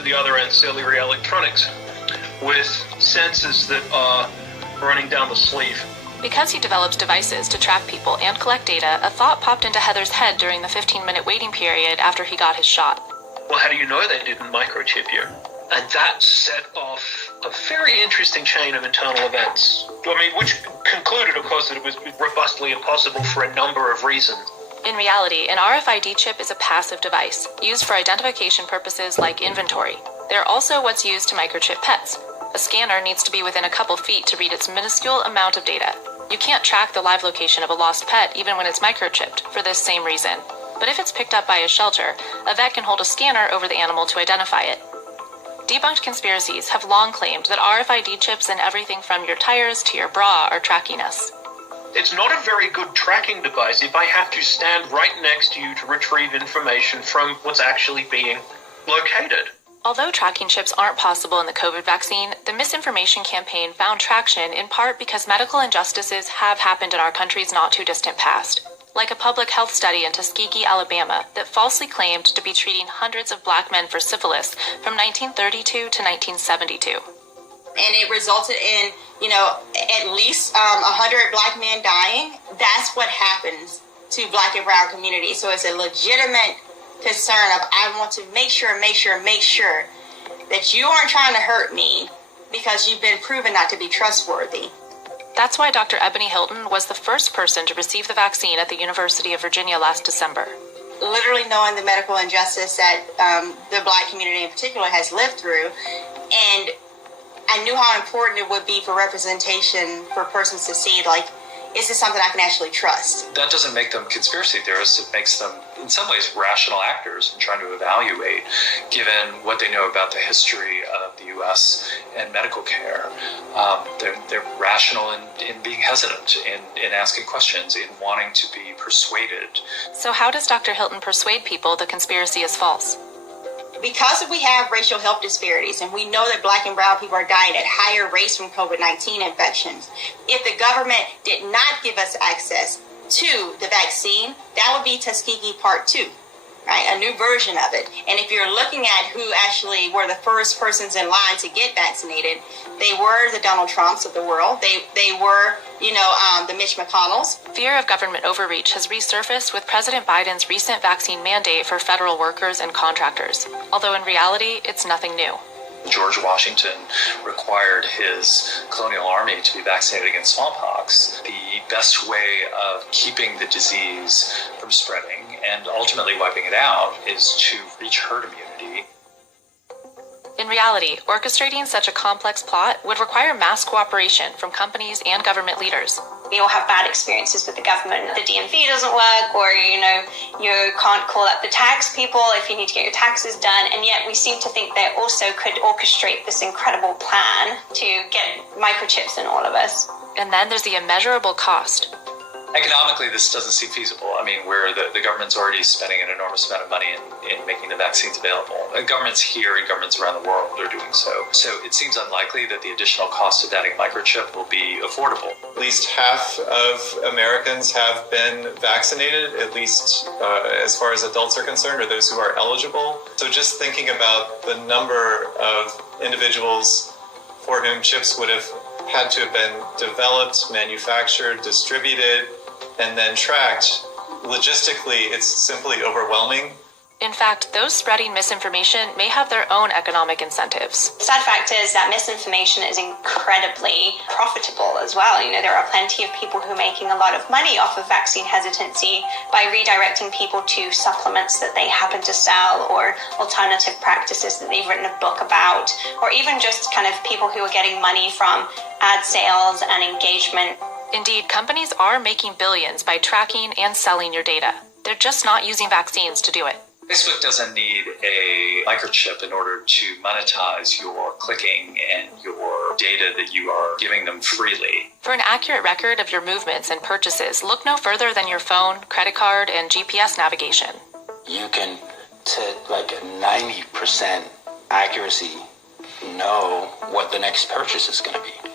at the other end, cellular electronics, with sensors that are running down the sleeve. Because he develops devices to track people and collect data, a thought popped into Heather's head during the 15-minute waiting period after he got his shot. Well, how do you know they didn't microchip you? And that set off a very interesting chain of internal events. I mean, which concluded, of course, that it was robustly impossible for a number of reasons. In reality, an RFID chip is a passive device, used for identification purposes like inventory. They're also what's used to microchip pets. A scanner needs to be within a couple feet to read its minuscule amount of data. You can't track the live location of a lost pet even when it's microchipped, for this same reason. But if it's picked up by a shelter, a vet can hold a scanner over the animal to identify it. Debunked conspiracies have long claimed that RFID chips in everything from your tires to your bra are tracking us. It's not a very good tracking device if I have to stand right next to you to retrieve information from what's actually being located. Although tracking chips aren't possible in the COVID vaccine, the misinformation campaign found traction in part because medical injustices have happened in our country's not too distant past. Like a public health study in Tuskegee, Alabama, that falsely claimed to be treating hundreds of black men for syphilis from 1932 to 1972. And it resulted in, at least 100 black men dying. That's what happens to black and brown communities. So it's a legitimate concern of I want to make sure that you aren't trying to hurt me because you've been proven not to be trustworthy. That's why Dr. Ebony Hilton was the first person to receive the vaccine at the University of Virginia last December. Literally knowing the medical injustice that the black community in particular has lived through, and I knew how important it would be for representation for persons to see, is this something I can actually trust? That doesn't make them conspiracy theorists. It makes them, in some ways, rational actors in trying to evaluate, given what they know about the history of the U.S. and medical care. They're rational in being hesitant, in asking questions, in wanting to be persuaded. So how does Dr. Hilton persuade people the conspiracy is false? Because we have racial health disparities and we know that black and brown people are dying at higher rates from COVID-19 infections, if the government did not give us access to the vaccine, that would be Tuskegee Part 2, right? A new version of it. And if you're looking at who actually were the first persons in line to get vaccinated, they were the Donald Trumps of the world. They were, the Mitch McConnells. Fear of government overreach has resurfaced with President Biden's recent vaccine mandate for federal workers and contractors. Although in reality, it's nothing new. George Washington required his colonial army to be vaccinated against smallpox. The best way of keeping the disease from spreading and ultimately wiping it out is to reach herd immunity. In reality, orchestrating such a complex plot would require mass cooperation from companies and government leaders. We all have bad experiences with the government. The DMV doesn't work, or, you can't call up the tax people if you need to get your taxes done. And yet we seem to think they also could orchestrate this incredible plan to get microchips in all of us. And then there's the immeasurable cost. Economically, this doesn't seem feasible. I mean, where the government's already spending an enormous amount of money in making the vaccines available. And governments here and governments around the world are doing so. So it seems unlikely that the additional cost of adding a microchip will be affordable. At least half of Americans have been vaccinated, at least as far as adults are concerned, or those who are eligible. So just thinking about the number of individuals for whom chips would have had to have been developed, manufactured, distributed, and then tracked, logistically, it's simply overwhelming. In fact, those spreading misinformation may have their own economic incentives. The sad fact is that misinformation is incredibly profitable as well. There are plenty of people who are making a lot of money off of vaccine hesitancy by redirecting people to supplements that they happen to sell, or alternative practices that they've written a book about, or even just kind of people who are getting money from ad sales and engagement. Indeed, companies are making billions by tracking and selling your data. They're just not using vaccines to do it. Facebook doesn't need a microchip in order to monetize your clicking and your data that you are giving them freely. For an accurate record of your movements and purchases, look no further than your phone, credit card, and GPS navigation. You can, to like a 90% accuracy, know what the next purchase is going to be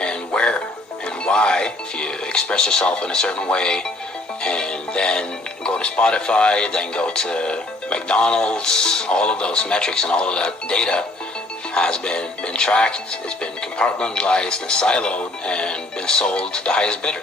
and where and why. If you express yourself in a certain way and then go to Spotify, then go to McDonald's, all of those metrics and all of that data has been tracked, it's been compartmentalized and siloed and been sold to the highest bidder.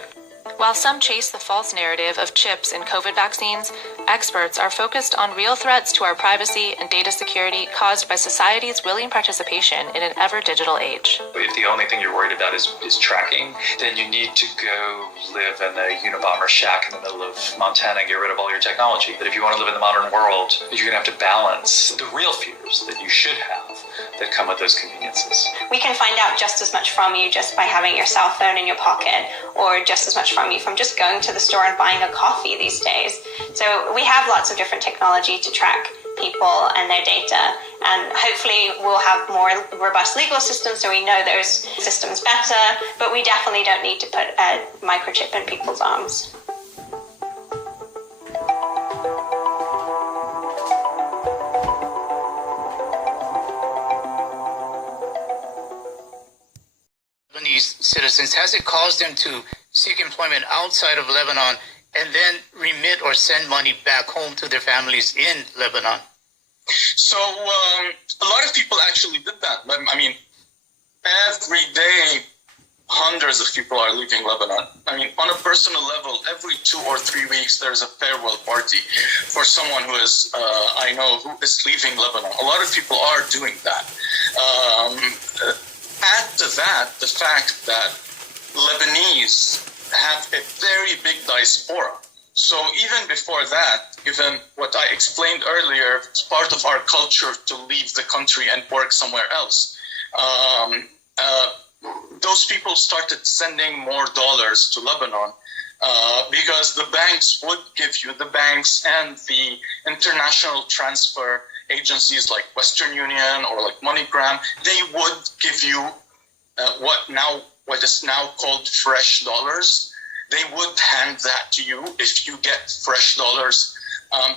While some chase the false narrative of chips in COVID vaccines, experts are focused on real threats to our privacy and data security caused by society's willing participation in an ever-digital age. If the only thing you're worried about is tracking, then you need to go live in a Unabomber shack in the middle of Montana and get rid of all your technology. But if you want to live in the modern world, you're going to have to balance the real fears that you should have that come with those conveniences. We can find out just as much from you just by having your cell phone in your pocket, or just as much from you from just going to the store and buying a coffee these days. So we have lots of different technology to track people and their data, and hopefully we'll have more robust legal systems so we know those systems better, but we definitely don't need to put a microchip in people's arms. Lebanese citizens, has it caused them to seek employment outside of Lebanon and then remit or send money back home to their families in Lebanon? So a lot of people actually did that. I mean, every day, hundreds of people are leaving Lebanon. I mean, on a personal level, every 2 or 3 weeks, there's a farewell party for someone who is, I know, who is leaving Lebanon. A lot of people are doing that. Add to that the fact that Lebanese have a very big diaspora. So even before that, given what I explained earlier, it's part of our culture to leave the country and work somewhere else. Those people started sending more dollars to Lebanon because the banks would give you, the banks and the international transfer agencies like Western Union or like MoneyGram, they would give you what is now called fresh dollars. They would hand that to you if you get fresh dollars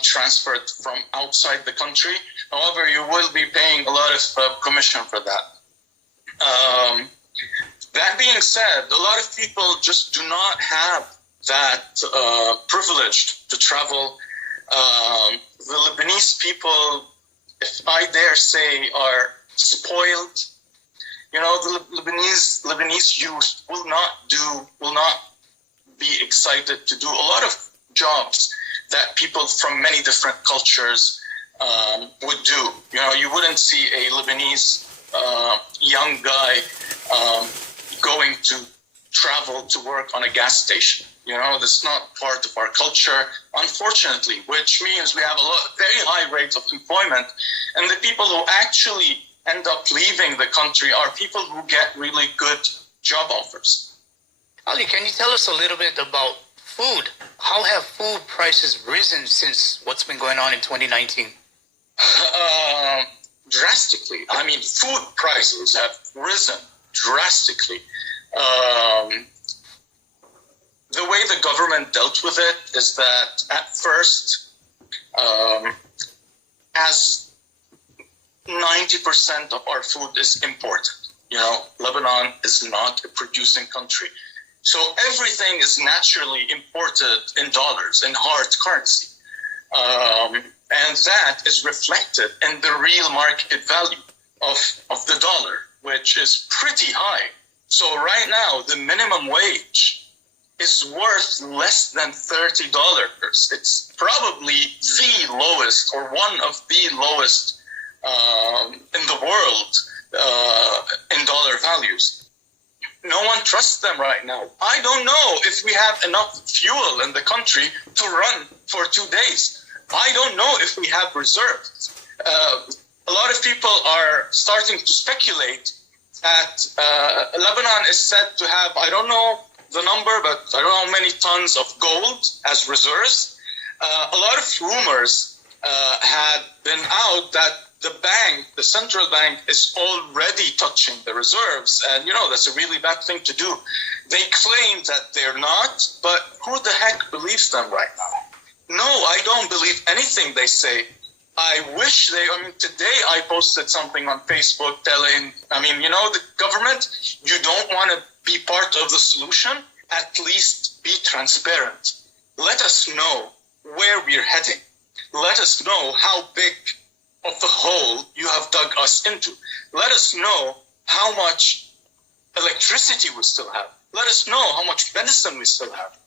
transferred from outside the country. However, you will be paying a lot of commission for that. That being said, a lot of people just do not have that privilege to travel. The Lebanese people, if I dare say, are spoiled. You know, the Lebanese youth will not be excited to do a lot of jobs that people from many different cultures would do. You know, you wouldn't see a Lebanese young guy going to travel to work on a gas station. You know, that's not part of our culture, unfortunately, which means we have very high rates of employment. And the people who actually end up leaving the country are people who get really good job offers. Ali, can you tell us a little bit about food? How have food prices risen since what's been going on in 2019? Drastically. I mean, food prices have risen drastically. The way the government dealt with it is that at first, as 90% of our food is imported. You know, Lebanon is not a producing country. So everything is naturally imported in dollars, in hard currency. And that is reflected in the real market value of the dollar, which is pretty high. So right now, the minimum wage is worth less than $30. It's probably the lowest or one of the lowest in the world in dollar values. No one trusts them right now. I don't know if we have enough fuel in the country to run for 2 days. I don't know if we have reserves. A lot of people are starting to speculate that Lebanon is said to have, I don't know the number, but I don't know how many tons of gold as reserves. A lot of rumors had been out that the central bank is already touching the reserves. And, you know, that's a really bad thing to do. They claim that they're not, but who the heck believes them right now? No, I don't believe anything they say. Today I posted something on Facebook telling, the government, you don't want to be part of the solution, at least be transparent. Let us know where we're heading. let us know how big of a hole you have dug us into. Let us know how much electricity we still have. Let us know how much medicine we still have.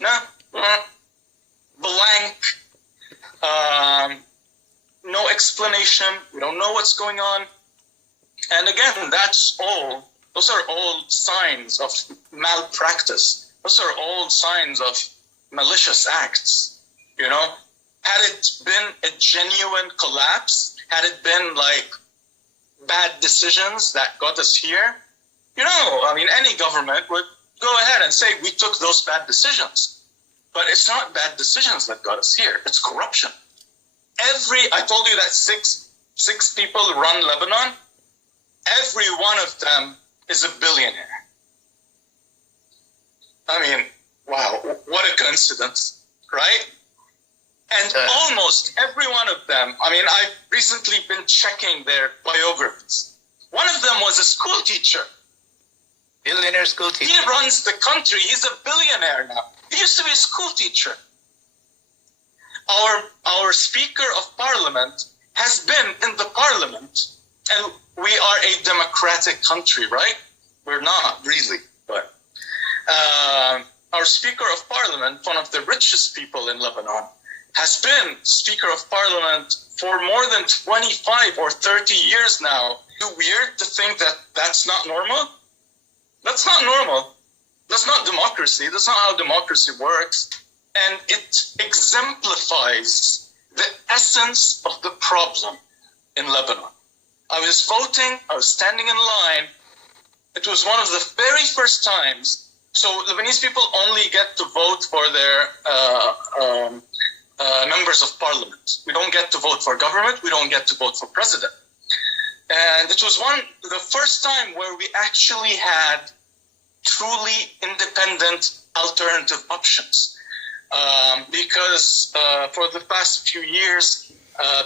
No, blank, no explanation. We don't know what's going on. And again, those are all signs of malpractice. Those are all signs of malicious acts. Had it been a genuine collapse, had it been like bad decisions that got us here, any government would go ahead and say, we took those bad decisions. But it's not bad decisions that got us here. It's corruption. I told you that six people run Lebanon. Every one of them is a billionaire. Wow, what a coincidence, right? And almost every one of them, I've recently been checking their biographies. One of them was a school teacher. Billionaire school teacher. He runs the country. He's a billionaire now. He used to be a school teacher. Our Speaker of Parliament has been in the Parliament, and we are a democratic country, right? We're not really, but our Speaker of Parliament, one of the richest people in Lebanon, has been Speaker of Parliament for more than 25 or 30 years now. Is it weird to think that that's not normal? That's not normal. That's not democracy. That's not how democracy works. And it exemplifies the essence of the problem in Lebanon. I was voting, I was standing in line. It was one of the very first times. So Lebanese people only get to vote for their members of parliament. We don't get to vote for government. We don't get to vote for president. And it was the first time where we actually had truly independent alternative options. Because for the past few years,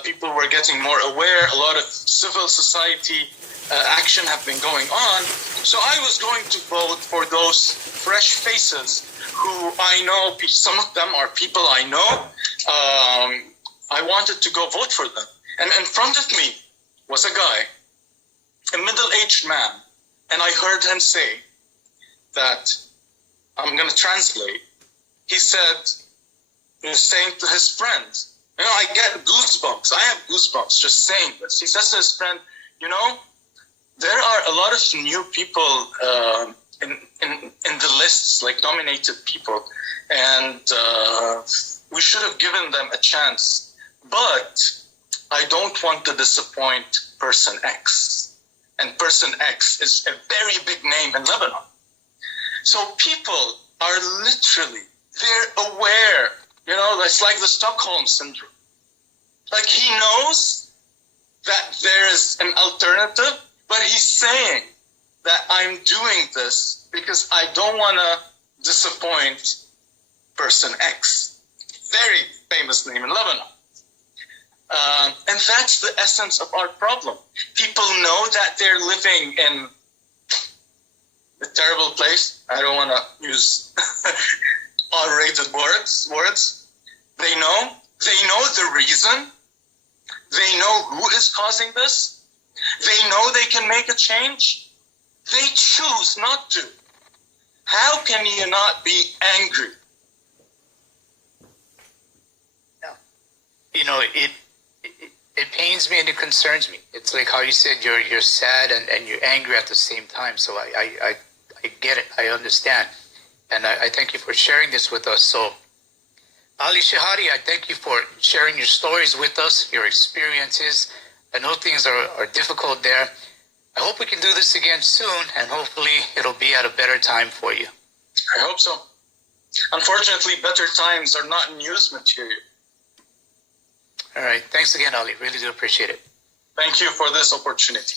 people were getting more aware. A lot of civil society action have been going on. So I was going to vote for those fresh faces who I know. Some of them are people I know. I wanted to go vote for them. And in front of me was a guy, a middle-aged man. And I heard him say that, I'm going to translate. He said, he was saying to his friend, I get goosebumps. I have goosebumps just saying this. He says to his friend, there are a lot of new people in the lists, like nominated people, and we should have given them a chance. But I don't want to disappoint person X. And person X is a very big name in Lebanon. So people are literally, they're aware. It's like the Stockholm Syndrome. Like he knows that there is an alternative, but he's saying that I'm doing this because I don't want to disappoint person X. Very famous name in Lebanon. And that's the essence of our problem. People know that they're living in a terrible place. I don't want to use R-rated words. They know the reason. They know who is causing this. They know they can make a change. They choose not to. How can you not be angry? It pains me and it concerns me. It's like how you said you're sad and you're angry at the same time. So I get it. I understand. And I thank you for sharing this with us. So, Ali Shahadi, I thank you for sharing your stories with us, your experiences. I know things are difficult there. I hope we can do this again soon, and hopefully it'll be at a better time for you. I hope so. Unfortunately, better times are not news material. All right. Thanks again, Ali. Really do appreciate it. Thank you for this opportunity.